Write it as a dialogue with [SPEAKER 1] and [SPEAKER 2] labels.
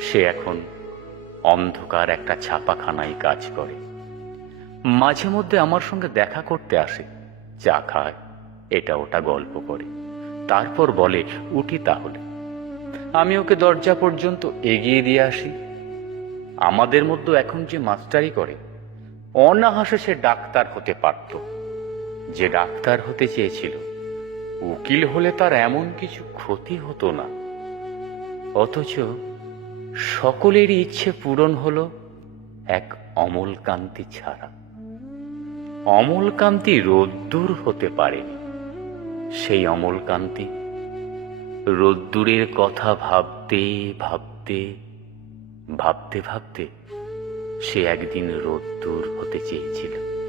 [SPEAKER 1] সে এখন অন্ধকার একটা ছাপাখানায় কাজ করে। মাঝে মধ্যে আমার সঙ্গে দেখা করতে আসে, চা খায়, এটা ওটা গল্প করে। তারপর বলে, উঠি তাহলে। আমি ওকে দরজা পর্যন্ত এগিয়ে দিয়ে আসি। আমাদের মধ্যে এখন যে মাস্টারি করে, অনাহাসে সে ডাক্তার হতে পারত। যে ডাক্তার হতে চেয়েছিল, উকিল হলে তার এমন কিছু ক্ষতি হতো না। অথচ সকলেরই ইচ্ছে পূরণ হলো এক অমলকান্তি ছাড়া। অমলকান্তি রোদ্দুর হতে পারেনি। সেই অমলকান্তি রোদ্দুরের কথা ভাবতে ভাবতে ভাবতে ভাবতে সে একদিন রোদ্দুর হতে চেয়েছিল।